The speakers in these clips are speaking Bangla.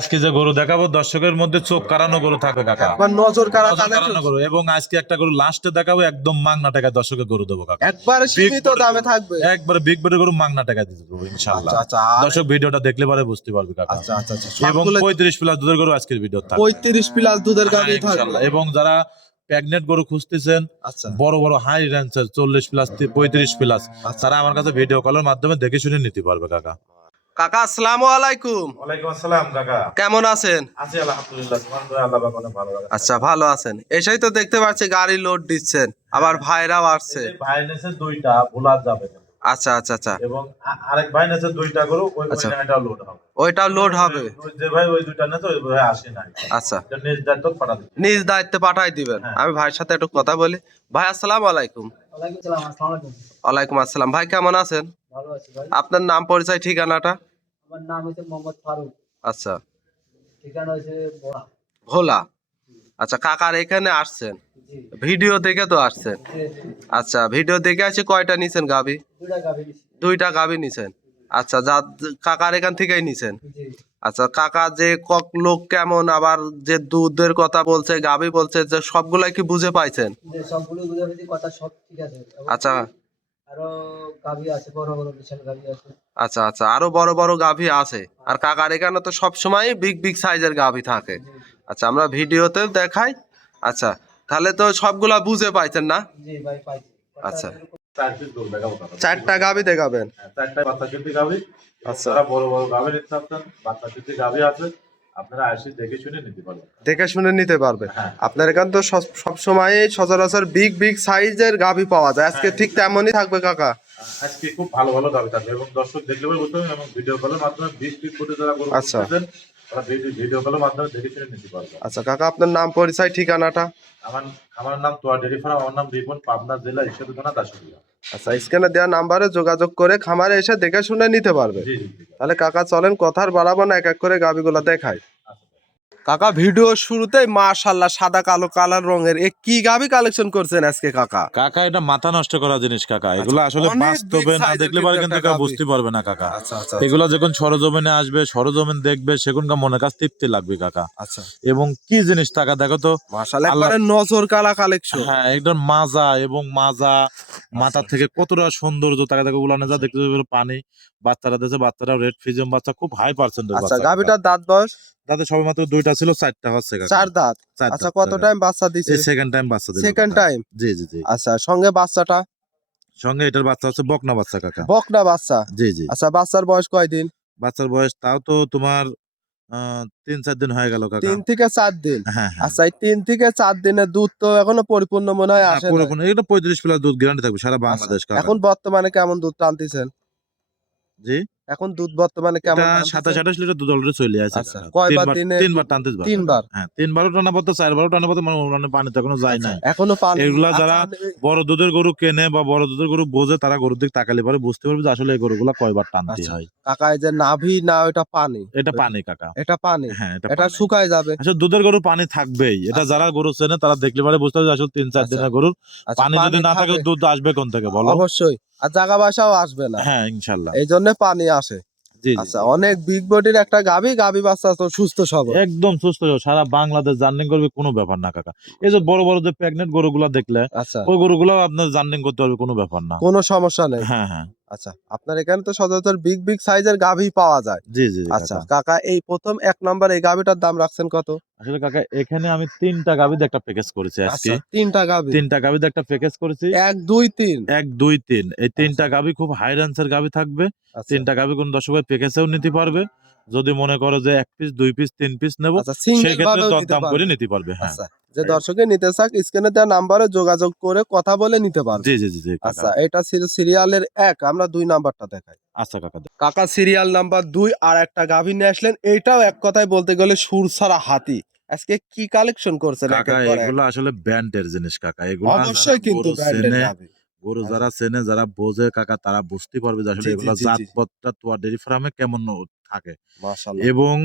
আজকে যে গরু দেখাবো দর্শকের মধ্যে চোখ কারানো গরু থাকবে কাকা, একবার নজর কাড়া নজর কারানো গরু। এবং আজকে একটা গরু লাস্টে দেখাবো একদম মাংনা টাকা দর্শকের গরু দেবো কাকা, একবার সীমিত দামে থাকবে। একবারে বিগ বড় গরু মাংনা টাকা দিয়ে দেবো ইনশাআল্লাহ। আচ্ছা, আচ্ছা, দর্শক ভিডিওটা দেখলে পরে বুঝতে পারবে কাকা। আচ্ছা আচ্ছা আচ্ছা এবং সবগুলো 35 প্লাস দুধের গরু আজকের ভিডিও থাকবে। 35 প্লাস দুধের গাভী হ্যাঁ, থাকবে। ইনশাআল্লাহ। এবং যারা প্রেগনেন্ট গরু খুঁজতেছেন আচ্ছা বড় বড় হাই রেঞ্জের 40 প্লাস 35 প্লাস, আচ্ছা। তারা আমার কাছে ভিডিও কলের মাধ্যমে দেখে শুনে নিতে পারবে কাকা। কাকা আসসালামু আলাইকুম, ওয়ালাইকুম আসসালাম কাকা। কেমন আছেন? আছি আলহামদুলিল্লাহ, তোমার দয়া আল্লাহ পাক অনেক ভালো রাখে। আচ্ছা ভালো আছেন। এসেই তো দেখতে পাচ্ছি গাড়ি লোড দিচ্ছেন, আবার ভাইরাও আসছে। এই ভাই নেছে দুইটা ভোলা যাবে না। আচ্ছা আচ্ছা আচ্ছা এবং আরেক ভাই নেছে দুইটা গরু, ওই আচ্ছা। ভাইটা লোড হবে। ওইটাও লোড হবে। যে ভাই ওই দুইটা নেছে ওই ভাই আসে নাই। আচ্ছা এটা নিজ দায়িত্ব পাঠা দিবে। নিজ দায়িত্বে পাঠাই দিবেন। হ্যাঁ। আমি ভাইয়ের সাথে একটু কথা বলি। ভাই আসসালামু আলাইকুম। ওয়ালাইকুম সালাম, আসসালামু আলাইকুম। ওয়ালাইকুম আসসালাম। ভাই কেমন আছেন? ভালো আছি ভাই। আপনার নাম পরিচয় ঠিকানাটা? আমার নাম হচ্ছে মোহাম্মদ ফারুক, আচ্ছা ঠিকানা হচ্ছে বোড়া। ভোলা। আচ্ছা কাকার এখানে আসছেন, জি ভিডিও দেখে তো আসছেন। জি জি। আচ্ছা ভিডিও দেখে আসি কয়টা নিছেন গাভী? দুইটা গাভী নিছি। দুইটা গাভী নিছেন। আচ্ছা যা কাকার এখান থেকেই নিছেন। জি আচ্ছা কাকা যে কক লোক কেমন, আবার যে দুধের কথা বলছে গাভী বলছে, যে সবগুলাই কি বুঝে পাইছেন? যে সবগুলো বুঝাবুঝি কথা সব ঠিক আছে। এবং আচ্ছা আরো গাভী আছে, বড় বড় বিশাল গাভী আছে। আচ্ছা আচ্ছা আরো বড় বড় গাভী আছে। আর কাকার এখানে তো সবসময় বিগ বিগ সাইজের গাভী থাকে। জি আচ্ছা আমরা ভিডিওতে দেখাই। আচ্ছা তাহলে তো সবগুলা বুঝে পাইছেন না? জি ভাই পাইছি। আচ্ছা। চার পিস গরু দেখাবো কাকা। চারটা গাভী দেখাবেন। হ্যাঁ, চারটা বাচ্চা কিন্তু গাভী। আচ্ছা। যারা বড় বড় গাভী নিতে চাচ্ছেন, বাচ্চা কিন্তু গাভী আছে, আপনারা আসি দেখে শুনে নিতে পারবেন। দেখে শুনে নিতে পারবে। হ্যাঁ। আপনার এখানে তো সব সময় সচরাচর বিগ বিগ সাইজের গাভী পাওয়া যায়, আজকে ঠিক তেমনই থাকবে কাকা। আজকে খুব ভালো ভালো গাভী থাকবে এবং দর্শক দেখলে পরে বুঝতে পারবেন। এবং ভিডিও কলের মাধ্যমে 20 পিস করে যারা গরু আচ্ছা। খুঁজতেছেন, তারা ভিডিও কলের মাধ্যমে দেখে শুনে নিতে পারবে। আচ্ছা কাকা আপনার নাম পরিচয় ঠিকানাটা? আমার আমার নাম তোয়া ডেরি ফার্ম, আমার নাম রিপন, পাবনা জেলা ঈশ্বরদী থানা দাসুরিয়া। আচ্ছা স্ক্যানে দেওয়া নাম্বারে যোগাযোগ করে খামারে এসে দেখে শুনে নিতে পারবে। জি জি জি। তাহলে কাকা চলেন কথার বাড়াবো না, এক এক করে গাভীগুলো দেখাই। আচ্ছা। কাকা ভিডিও শুরুতেই মাশাআল্লাহ সাদা কালো কালার রঙের এ কি গাভী কালেকশন করছেন আজকে কাকা? কাকা এটা মাথা নষ্ট করা জিনিস কাকা, এগুলো আসলে অনেক বাস্তবে big না size-এর দেখলে পারে কিন্তু কিন্তু একটা কেউ গাভী। বুঝতে পারবে না কাকা। আচ্ছা আচ্ছা এগুলো যখন সরজমিনে আসবে, সরজমিন দেখবে, সেখানকার মনের কাছে তৃপ্তি লাগবে কাকা। আচ্ছা এবং কি জিনিস টাকা দেখো তো, মাশাআল্লাহ আল্লাহ- একবারে নজর কালা কালেকশন। হ্যাঁ একদম মাজা এবং মাজা মাথা থেকে কতটা সৌন্দর্য টাকা দেখো, উলানে যা দেখতে পাবে পানি। বাচ্চারা দিয়েছে, বাচ্চারা রেড ফিজিয়াম বাচ্চা, খুব হাই পার্সেন্টেজ আচ্ছা বাচ্চা। গাভীটার দাঁত বয়স? তাদের সবে মাত্র দুইটা ছিল, চারটা হচ্ছে কাকা। চার দাঁত। চার আচ্ছা দাঁত কত কাকা। টাইম বাচ্চা দিছে? এই সেকেন্ড টাইম বাচ্চা দিল সেকেন্ড কাকা। টাইম। জি জি জি। আচ্ছা সঙ্গে বাচ্চাটা? সঙ্গে এটার বাচ্চা হচ্ছে বকনা বাচ্চা কাকা। বকনা বাচ্চা। জি জি। আচ্ছা বাচ্চার বয়স কয়দিন? বাচ্চার বয়স তাও তো তোমার 3-4 দিন হয়ে গেল কাকা। 3 থেকে 4 দিন। হ্যাঁ হ্যাঁ। আচ্ছা এই 3 থেকে 4 দিনের দুধ তো এখনো পরিপূর্ণ মনে হয় আসে পুরো না। কোনো এটা 35 প্লাস দুধ গ্যারান্টি থাকবে সারা আচ্ছা, বাংলাদেশ কাকা। এখন বর্তমানে কেমন দুধ টানতেছেন? জি। এখন দুধ বর্তমানে কেমন এটা টানতেছেন? 27-28 লিটার দুধ অলরেডি চলে আছে আচ্ছা কাকা। কয়বার দিনে? তিনবার টানতে পারবে। 3 বার। হ্যাঁ 3বারও টানা পড়তো, 4বারও টানা পড়তো, মানে পানি তো এখনো যায় আচ্ছা, নাই। এখনো পানি। এগুলা আচ্ছা, যারা বড় দুধের গরু কেনে বা বড় দুধের গরু বোঝে, তারা গরুর দিকে তাকালে পরে বুঝতে পারবে যে আসলে এই গরুগুলা কয়বার টানতে আচ্ছা, হয়। কাকা এই যে নাভি না ওটা পানি? এটা পানি কাকা। এটা পানি। হ্যাঁ এটা এটা পানি। শুকায় যাবে। আসলে দুধের গরু পানি থাকবেই, এটা আচ্ছা। যারা গরু চেনে তারা দেখলে পরে বুঝতে পারবে আসলে 3-4 আচ্ছা। দিনের গরুর আচ্ছা পানি যদি না থাকে থাকে। দুধ আসবে কোন থেকে বলো? অবশ্যই। আর জায়গা বাসাও আসবে না। হ্যাঁ ইনশাল্লাহ। এই জন্য পানি আসে। জি জি। আচ্ছা অনেক বিগ বডির একটা গাভী, গাভী বাচ্চা তো সুস্থ সবল। একদম সুস্থ সারা বাংলাদেশ জার্নিং করবে, কোনো ব্যাপার না কাকা। এই যে বড় বড় যে প্রেগনেন্ট গরুগুলা দেখলে, আচ্ছা ওই গরুগুলো আপনার জার্নিং করতে পারবে, কোনো ব্যাপার না। কোনো সমস্যা নেই। হ্যাঁ হ্যাঁ। আচ্ছা আপনার এখানে তো সচরাচর বিগ বিগ সাইজের গাভী পাওয়া যায়। জি জি জি আচ্ছা কাকা। কাকা এই প্রথম 1 নাম্বার এই গাভীটার দাম রাখছেন কত? আসলে কাকা এখানে আমি 3টা গাভীতে একটা প্যাকেজ করেছি আজকে। আচ্ছা 3টা গাভী। 3টা গাভীতে একটা প্যাকেজ করেছি। 1 2 3। 1 2 3 এই 3টা গাভী খুব হাই রেঞ্জের গাভী থাকবে। আচ্ছা 3টা গাভী কোন দর্শকের প্যাকেজেও নিতে পারবে। যদি মনে করো যে 1 পিস 2 পিস 3 পিস নেব, আচ্ছা সিঙ্গেল সেই ক্ষেত্রে ভাবেও নিতে দরদাম করে পারবে। নিতে পারবে। হ্যাঁ আচ্ছা যে দর্শকে নিতে চাক স্ক্রিনে দেওয়া নাম্বারে যোগাযোগ করে কথা বলে নিতে পারবে। জি জি জি জি কাকা। আচ্ছা এটা ছিল সিরিয়ালের 1, আমরা 2 নাম্বারটা দেখাই। আচ্ছা কাকা। কাকা সিরিয়াল নাম্বার 2 আর একটা গাভী নিয়ে আসলেন, এইটাও এক কথায় বলতে গেলে সুর ছাড়া হাতি। আজকে কি কালেকশন করছেন? কাকা এগুলো আসলে ব্যান্ডের জিনিস কাকা, এগুলো অবশ্যই কিন্তু ব্র্যান্ডের গাভী। গরু যারা চেনে, যারা বোঝে কাকা, তারা বুঝতে পারবে যে আসলে জি, জি, এগুলা জি, জি। জাতপতটা তোয়া ডেরি ফার্মে কেমন থাকে। মাশাআল্লাহ। এবং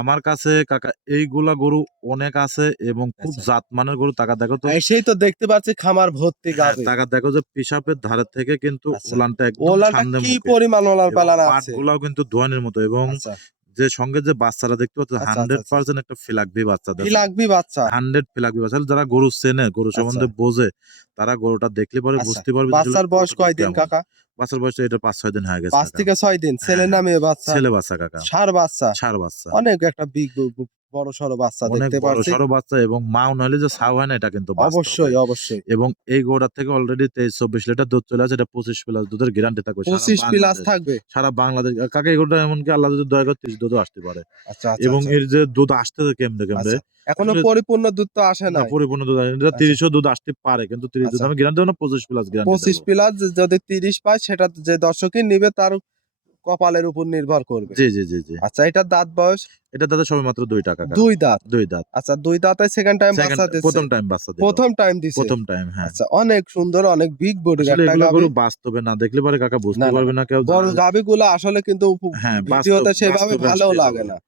আমার কাছে কাকা এইগুলা গরু অনেক আছে এবং খুব আচ্ছা। জাতমানের গরু। টাকা দেখো তো, সেই তো দেখতে পাচ্ছি খামার ভর্তি হ্যাঁ, গাভী। টাকা দেখো যে পিসাপের ধারে থেকে কিন্তু আচ্ছা। উলানটা একদম ওলানটা সামনে কি মুখে, পরিমাণ ওলান এবং পালান আছে। পাটগুলাও কিন্তু ধোয়ানের মতো। এবং আচ্ছা যে সঙ্গে যে বাচ্চারা দেখতে পাচ্ছ আচ্ছা, 100% একটা ফিলাকবি বাচ্চা কি দেখো। লাগবি বাচ্চা? 100 ফিলাকবি বাচ্চা। যারা গরু চেনে, গরু সম্বন্ধে বোঝে, তারা গরুটা দেখলে পরে আচ্ছা, বুঝতে পারবে যে আসলে বাচ্চার বয়স গরুটা কয়দিন কেমন। কাকা? বাচ্চার বয়স এটা 5-6 দিন হয়ে গেছে 5 কাকা। থেকে 6 দিন। ছেলে হ্যাঁ, না মেয়ে বাচ্চা? ছেলে বাচ্চা কাকা। ষাঁড় বাচ্চা। ষাঁড় বাচ্চা। অনেক একটা বিগ বড় সড়ো বাচ্চা অনেক দেখতে বড় পাচ্ছি। সড়ো বাচ্চা এবং মা নইলে যে ছাও হয় না এটা কিন্তু বাস্তব অবশ্যই, ভাই। অবশ্যই। এবং এই গরুটার থেকে অলরেডি 23-24 লিটার দুধ চলে আসে। এটা 25 প্লাস দুধের গ্যারান্টি থাকবে সারা 25 প্লাস বাংলাদেশ। থাকবে। সারা বাংলাদেশ কাকা এই গরুটা এমনকি আল্লাহ যদি দয়া করে 30 দুধও আসতে পারে। আচ্ছা, আচ্ছা, এবং আচ্ছা। এর যে দুধ আসতেছে কেমনে কেমনে আচ্ছা। এখনো আসলে পরিপূর্ণ দুধ তো আসে না নাই। পরিপূর্ণ দুধ আসে না। এটা আচ্ছা। 30ও দুধ আসতে পারে কিন্তু 30 দুধ আচ্ছা। আমি গ্যারান্টি দেব না 25 প্লাস গ্যারান্টি 25 দেব। প্লাস যদি 30 পায় সেটা যে দর্শকই নিবে তার কপালের উপর নির্ভর করবে। জি, জি, জি, জি। আচ্ছা, এটার দাঁত বয়স? এটা দাদা সবেমাত্র 2 টাকা কাকা। 2 দাঁত। 2 দাঁত। আচ্ছা, 2 দাঁতে সেকেন্ড টাইম বাচ্চা দিচ্ছে। প্রথম টাইম বাচ্চা দিল। প্রথম টাইম দিছে। প্রথম টাইম হ্যাঁ। আচ্ছা, অনেক সুন্দর, অনেক বিগ বডির আসলে একটা এগুলা গাভী। গরু বাস্তবে না দেখলে পরে কাকা বুঝতে না, না, পারবে না কেউ। বড় গাভীগুলো আসলে কিন্তু হ্যাঁ, ভিডিওতে সেভাবে বাস্তবে ভালো আসলেই লাগে হবে। না।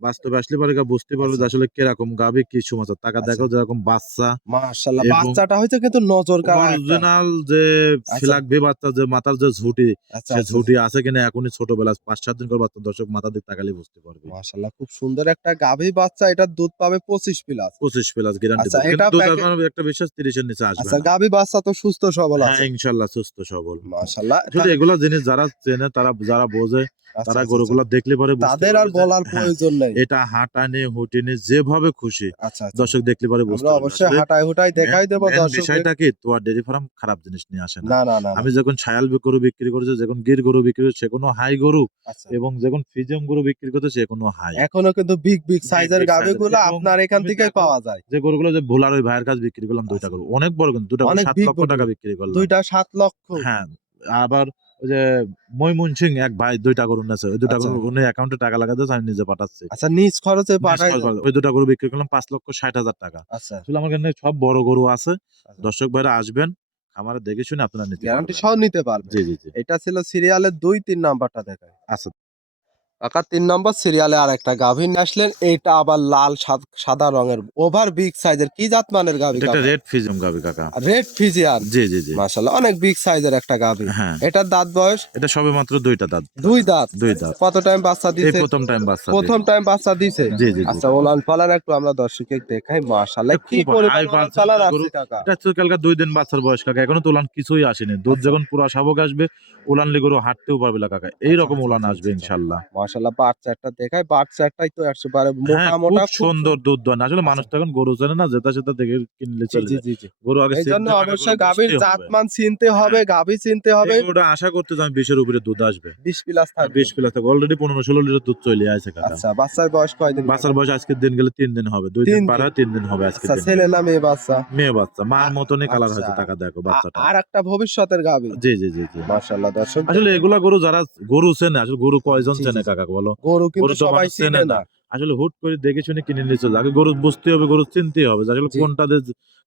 বাস্তবে আসলে পরে বুঝতে পারবে যে আচ্ছা। আসলে কিরকম গাভী কি সমাচার। টাকা আচ্ছা। দেখো যেরকম বাচ্চা মাশাআল্লাহ, এবং বাচ্চাটা হইছে কিন্তু নজর কাড়া একটা। অরিজিনাল যে আচ্ছা। ফিলাকবি বাচ্চা যে মাথার যে ঝুঁটি, আচ্ছা, সে আচ্ছা। ঝুঁটি আছে কিনা এখনই ছোটবেলা 5-7 দিন করে বাচ্চা দর্শক মাথা দিয়ে তাকালে বুঝতে পারবে। মাশাআল্লাহ, খুব সুন্দর একটা গাভী বাচ্চা। এটার দুধ পাবে 25 প্লাস। 25 প্লাস গ্যারান্টি আচ্ছা, দেব। এটা কিন্তু দুধ প্যাকে আপনার একটা বিশ্বাস 30 এর নিচে আসবে আচ্ছা, না। গাভী বাচ্চা তো সুস্থ সবল হ্যাঁ, আছে। ইনশাআল্লাহ সুস্থ সবল। মাশাআল্লাহ। আসলে এগুলা জিনিস যারা চেনে তারা যারা বোঝে আচ্ছা, তারা আচ্ছা, আচ্ছা। গরুগুলা দেখলে পরে বুঝতে তাদের আর পারবে যে বলার হ্যাঁ, প্রয়োজন নেই। এটা হাঁটানি হুটিনি যেভাবে খুশি আচ্ছা, আচ্ছা। দর্শক দেখলে পরে বুঝতে আমরা পারবে। অবশ্যই আসলে হাঁটায় হুটায় দেখাই দেব মেন দর্শকদের। বিষয়টা কি তোমার ডেইরি ফার্ম খারাপ জিনিস নিয়ে আসে না। না, না, না, না। আমি যখন ছায়াল গরু বিক্রি করেছি, যখন গির গরু বিক্রি করেছি সে কোনো হাই গরু আচ্ছা। এবং যখন ফিজিয়াম গরু বিক্রি করতে সে কোনো হাই। এখনো কিন্তু বিগ সাইজের big size গাভীগুলো এবং আপনার এখান তুমি থেকেই দেখো পাওয়া যায়। যে গরুগুলো যে ভোলার ওই ভাইয়ের কাছে বিক্রি করলাম 2টা আচ্ছা। গরু। অনেক বড় কিন্তু 2টা গরু অনেক 7 বিগ লক্ষ বডি। টাকা বিক্রি করলাম। 2টা 7 লক্ষ। হ্যাঁ, আবার ওই যে ময়মনসিং এক ভাই 2টা গরু নেছে। ওই 2টা আচ্ছা। গরু উনি অ্যাকাউন্টে টাকা লাগায় দিয়েছে, আমি নিজে পাঠাচ্ছি। আচ্ছা, নিজ খরচে পাঠাই দেন। ওই 2টা গরু বিক্রি করলাম 5,60,000 টাকা। আচ্ছা। আসলে আমার এখানে সব বড় গরু আছে। আচ্ছা। দর্শক ভাইরা আসবেন, খামারে দেখে শুনে আপনারা নিতে গ্যারান্টি পারবেন। সহ নিতে পারবে। জি, জি, জি। এটা ছিল সিরিয়ালের 2-3 নাম্বারটা দেখাই। আচ্ছা, কাকা 3 নম্বর সিরিয়ালে আরেকটা গাভী নিয়ে আসলেন। এইটা আবার লাল সাদা রঙের ওভার বিগ সাইজের কি জাত মানের গাভী এটা একটা কাকা? রেড ফিজিয়াম গাবি কাকা। রেড ফিজিয়ান। জি, জি, জি। মাশাআল্লাহ, অনেক বিগ সাইজের একটা গাভী। হ্যাঁ, এটার দাঁত বয়স? এটা সবেমাত্র 2টা দাঁত। 2 দাঁত। 2 দাঁত। কত টাইম বাচ্চা এই দিছে? প্রথম টাইম বাচ্চা প্রথম দিয়েছে। টাইম বাচ্চা দিছে। জি, জি, জি। আচ্ছা, ওলান পালান একটু আমরা দর্শককে দেখাই। মাশাআল্লাহ, এটা কি খুব পরিমাণ হাই ওলান পার্সেন্টেজ পালান গরু। আসছে কাকা? এটা হচ্ছে কালকে 2 দিন বাচ্চার বয়স কাকা। এখনো তো উলান কিছুই আসেনি। দুধ আচ্ছা। যখন পুরা শাবক আসবে, উলানলি গরু হাঁটতেও পারবে না কাকা। আচ্ছা, এইরকম আচ্ছা, উলান আচ্ছা, আসবে আচ্ছা। ইনশাআল্লাহ। মাশাআল্লাহ, বাচ্চাটা দেখাই। বাচ্চাটাই তো একেবারে হ্যাঁ, মোটা খুব খুব সুন্দর দুধ দোয়ান। আসলে আচ্ছা। মানুষ তো এখন গরু চেনে না, যেটা সেটা দেখে কিনলে জি, চলে জি, যায়। জি, জি। গরু আগে এইজন্য চিনতে হবে, গরু অবশ্যই গাভীর বুঝতে হবে। জাতমান চিনতে হবে, হ্যাঁ, গাভী চিনতে হবে। এই গরুটা আশা করতে আমি 20 এর উপরে দুধ আসবে। 20 প্লাস হ্যাঁ, থাকবে। 20 প্লাস থাকবে। অলরেডি 15-16 লিটার দুধ চলে আসে কাকা। আচ্ছা, বাচ্চার বয়স কয়দিন? বাচ্চার বয়স আজকের দিন গেলে 3 দিন হবে। 2 দিন 3 পার দিন। হয় 3 দিন হবে আজকের আচ্ছা, দিন ছেলে গেলে। না মেয়ে বাচ্চা? মেয়ে বাচ্চা। মার মতনই কালার আচ্ছা। হয়েছে টাকা দেখো বাচ্চাটা। আরেকটা ভবিষ্যতের গাভী। জি, জি, জি, জি। মাশাআল্লাহ, দর্শক আসলে এগুলা গরু যারা গরু চেনে, আসলে গরু কয়জন জি, জি, চেনে জি। কাকা বলো? গরু কিন্তু গরু তো সবাই মানুষ চিনে না। আসলে হুট করে দেখে শুনে কিনে নিয়ে চলে যায়। আগে গরু বুঝতে হবে, গরু চিনতেই হবে যে আসলে জি। কোনটা দিয়ে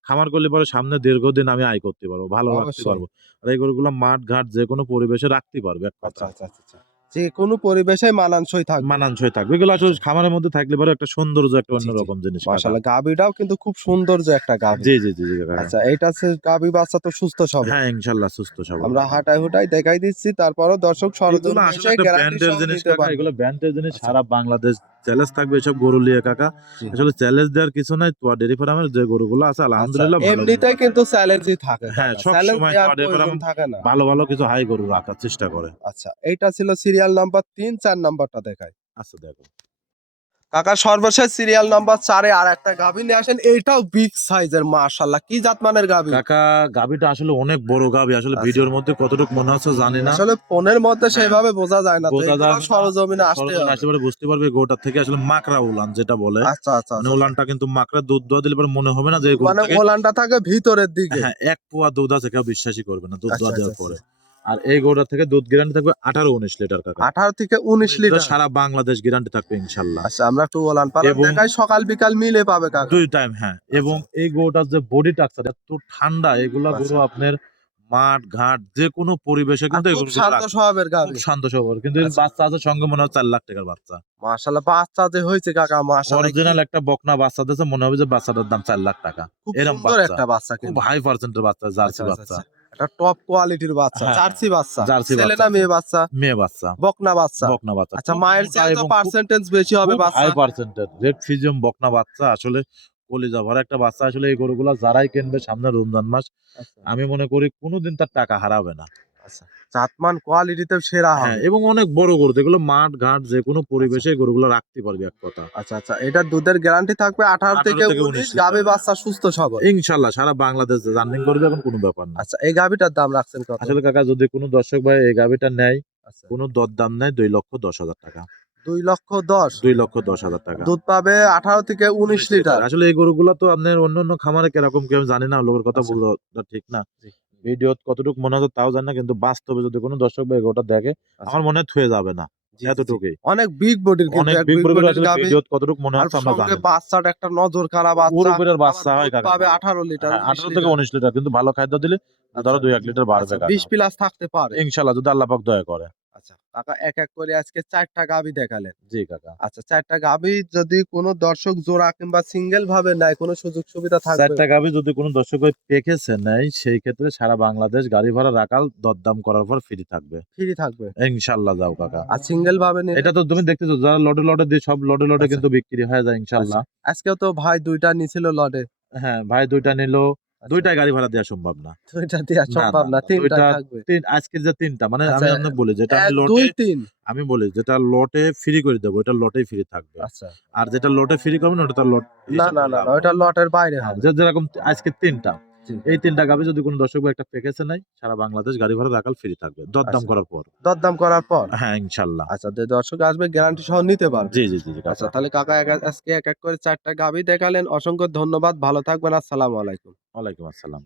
খামার করলে পরে সামনে দীর্ঘদিন আমি আয় করতে পারবো, ভালো রাখতে অবশ্যই। পারবো। আর এই গরুগুলা মাঠ ঘাট যেকোনো পরিবেশে রাখতে পারবে এক আচ্ছা, কথায়। আচ্ছা, আচ্ছা, আচ্ছা। যেকোনো পরিবেশে মানানসই থাকবে। মানানসই থাকবে। এগুলো আসলে খামারের মধ্যে থাকলে পরে একটা সৌন্দর্য একটা জি, জি। অন্যরকম জিনিস কাকা। মাশাআল্লাহ, গাভীটাও কিন্তু খুব সৌন্দর্য একটা গাভী। জি, জি, জি, জি কাকা। আচ্ছা, এইটা হচ্ছে গাভী বাচ্চা তো সুস্থ সবল। হ্যাঁ, ইনশাআল্লাহ সুস্থ সবল। আমরা হাঁটায় হুটাই দেখাই দিচ্ছি। তারপরও দর্শক এগুলো সরজমিনে আসলে এসে একটা গ্যারান্টি ব্র্যান্ডের সহ জিনিস নিতে কাকা। পারবে। এগুলো ব্র্যান্ডের জিনিস আচ্ছা। সারা বাংলাদেশ চ্যালেঞ্জ থাকবে এসব গরু নিয়ে কাকা। জি। আসলে চ্যালেঞ্জ দেওয়ার কিছু নাই। তোয়া ডেইরি ফার্মের যে গরুগুলো আছে আচ্ছা, আলহামদুলিল্লাহ ভালো গরু এমনিতেই আছে। কিন্তু চ্যালেঞ্জই থাকে হ্যাঁ, কাকা। চ্যালেঞ্জ সবসময় দেওয়ার তোয়া ডেইরি ফার্ম প্রয়োজন থাকে না। ভালো, ভালো কিছু হাই গরু রাখার চেষ্টা করে। আচ্ছা, এইটা ছিল সিরিয়াল নাম্বার 3, 4 নাম্বারটা দেখাই। আচ্ছা দেখো। কাকা সর্বশেষ সিরিয়াল নাম্বার 4 এ আরেকটা গাভী নিয়ে আসেন। এইটাও বিগ সাইজের, মাশাআল্লাহ, কি জাতমানের গাভী? কাকা গাভীটা আসলে অনেক বড় গাভী। আসলে আচ্ছা। ভিডিওর মধ্যে কতটুকু মনে হচ্ছে জানি না। আসলে ফোনের মধ্যে সেভাবে বোঝা যায় না। তো বোঝা এগুলো যাবে না। সরজমিনে আসতে সরজমিনে হবে। আসলে পরে বুঝতে পারবে গরুটার থেকে আসলে মাকড়া উলান যেটা বলে। আচ্ছা, আচ্ছা, মানে আচ্ছা। উলানটা কিন্তু মাকড়া দুধ দোয়া দিলে পরে মনে হবে না যে এই গরু মানে থেকে ওলানটা থাকে ভিতরের দিকে। হ্যাঁ, 1 পোয়া দুধ আছে কেউ বিশ্বাসই করবে না দুধ আচ্ছা, দোয়া আচ্ছা, দেওয়ার আচ্ছা। পরে। আর এই গরুটার থেকে দুধ গ্যারান্টি থাকবে 18-19 লিটার কাকা। 18 থেকে 19 এটা লিটার। সারা বাংলাদেশ গ্যারান্টি থাকবে ইনশাআল্লাহ। আচ্ছা, আমরা একটু ওলান পালান এবং দেখাই, সকাল বিকাল মিলে পাবে কাকা। 2 টাইম হ্যাঁ। এবং এই গরুটার যে বডি স্ট্রাকচার এত ঠান্ডা, এগুলা গরু আচ্ছা। আপনার মাঠ ঘাট যেকোনো পরিবেশে আর কিন্তু এই খুব গরুগুলো শান্ত রাখে। স্বভাবের খুব গাভী। শান্ত স্বভাব। কিন্তু এর আচ্ছা। বাচ্চা আছে সঙ্গে মনে হয় 4 লাখ টাকার বাচ্চা। মাশাআল্লাহ, বাচ্চা যে হয়েছে কাকা, মাশাআল্লাহ, অরিজিনাল একটা বকনা বাচ্চা দিয়েছে, মনে হবে যে বাচ্চাটার দাম 4 লাখ টাকা। খুব এরকম সুন্দর বাচ্চা। একটা বাচ্চা খুব কিন্তু। হাই পার্সেন্টের বাচ্চা, জার্সি আচ্ছা, আচ্ছা, বাচ্চা। আচ্ছা। এটা টপ কোয়ালিটির বাচ্চা, হ্যাঁ, জার্সি বাচ্চা, জার্সি ছেলে বাচ্চা। না মেয়ে বাচ্চা? মেয়ে বাচ্চা, বকনা বাচ্চা। বকনা বাচ্চা। আচ্ছা, খুব মায়ের মোটা চেয়ে তো এবং খুব পার্সেন্টেজ বেশি হবে বাচ্চা। হাই পার্সেন্টেজ রেড ফিজিয়াম বকনা বাচ্চা, আসলে কলিজা ভরা একটা বাচ্চা। আসলে এই গরুগুলা যারাই কিনবে সামনে রমজান মাস, আচ্ছা, আমি মনে করি কোনোদিন তার টাকা হারাবে না। আচ্ছা, জাতমান কোয়ালিটিতে সেরা হ্যাঁ, হবে। এবং অনেক বড় গরু, যেগুলো মাঠ ঘাট যে কোনো পরিবেশে গরুগুলো রাখতে পারবে এক কথা। আচ্ছা আচ্ছা, এটা দুধের গ্যারান্টি থাকবে 18 থেকে 18 19, লিটার। গাভী বাচ্চা সুস্থ সবল। ইনশাল্লাহ সারা বাংলাদেশ রানিং করবে, এখন কোনো ব্যাপার না। আচ্ছা, এই গাভীটার দাম রাখছেন কত? আসলে কাকা, যদি কোনো দর্শক ভাই এই গাভিটা নেয়, আচ্ছা, কোনো দরদাম নেয় 2,10,000 টাকা। 2,10,000। 2,10,000 টাকা। দুধ পাবে 18 থেকে 19 লিটার। আসলে এই গরুগুলো তো আপনার অন্য অন্য খামারে কিরকম কি আমি জানি না, লোকের কথা আচ্ছা। বলা ঠিক না। ভিডিও কতটুকু মনে হচ্ছে তাও জানি না, কিন্তু বাস্তবে যদি কোনো দর্শক ভাই ওটা দেখে, আমার মনে হয় থুয়ে যাবে না। জি, জি, জি। এতটুকুই। অনেক বিগ বডির, কিন্তু অনেক এক বিগ বিগ গরু, বডির আসলে গাভী। ভিডিও কতটুকু মনে আর হচ্ছে আমরা সঙ্গে জানি না। বাচ্চাটা একটা নজর কাড়া বাচ্চা। পুরোপুরি বাচ্চা আবার হয় দুধ কাকা। পাবে 18 লিটার, হ্যাঁ, 19 18 থেকে লিটার। 19 লিটার, কিন্তু ভালো খাদ্য দিলে ধরো 2-1 লিটার বাড়বে আচ্ছা, কাকা। 20 প্লাস থাকতে পারে। ইনশাল্লাহ, যদি আল্লাহ পাক দয়া করে। আচ্ছা কাকা, এক এক করে আজকে 4টা গাভী দেখালেন। জি কাকা। আচ্ছা, 4টা গাভী যদি কোনো দর্শক জোড়া কিংবা সিঙ্গেল ভাবে নেয়, কোনো সুযোগ সুবিধা থাকবে? 4টা গাভী যদি কোনো দর্শক ভাই পেকেছে নেয়, সেই ক্ষেত্রে সারা বাংলাদেশ গাড়ি ভাড়া রাখাল দরদাম করার পর ফ্রি থাকবে। ফ্রি থাকবে। ইনশাল্লাহ যাও কাকা। আর সিঙ্গেল ভাবে নিলে? এটা তো তুমি দেখতেছো, যারা লটে লটে দিয়ে সব লটে লটে আচ্ছা। কিন্তু বিক্রি হয়ে যায় ইনশাল্লাহ। আজকেও তো ভাই 2টা নিছিল লটে। হ্যাঁ ভাই, 2টা নিল, আচ্ছা, 2টাই গাড়ি ভাড়া দেওয়া সম্ভব না। 2টা দেওয়া না, সম্ভব না, না, না, 3টা 2টা থাকবে। আজকে যে 3টা, মানে আচ্ছা, আমি আপনাকে বলি, যেটা আমি 1 লটে 2 3। আমি বলি যেটা লটে ফ্রি করে দেবো, এটা লটেই ফ্রি থাকবে। আচ্ছা, আর যেটা লটে ফ্রি করবে না, ওটা তার লট না না না না, ওটা লটের বাইরে হ্যাঁ, হবে। যেরকম আজকে 3টা, জি। এই 3টা গাভী যদি কোনো দর্শক ভাই একটা প্যাকেজে নেয়, সারা বাংলাদেশ গাড়ি ভাড়া রাখাল ফ্রি থাকবে দরদাম আচ্ছা। করার পর। দরদাম করার পর? হ্যাঁ ইনশাল্লাহ। আচ্ছা, যে দর্শক আসবে গ্যারান্টি সহ নিতে পারবে। জি জি জি জি আচ্ছা, কাকা। তাহলে কাকা আজকে এক এক করে 4টা গাভী দেখালেন। অসংখ্য ধন্যবাদ, ভালো থাকবেন। আসসালামু আলাইকুম। ওয়ালাইকুম আসসালাম।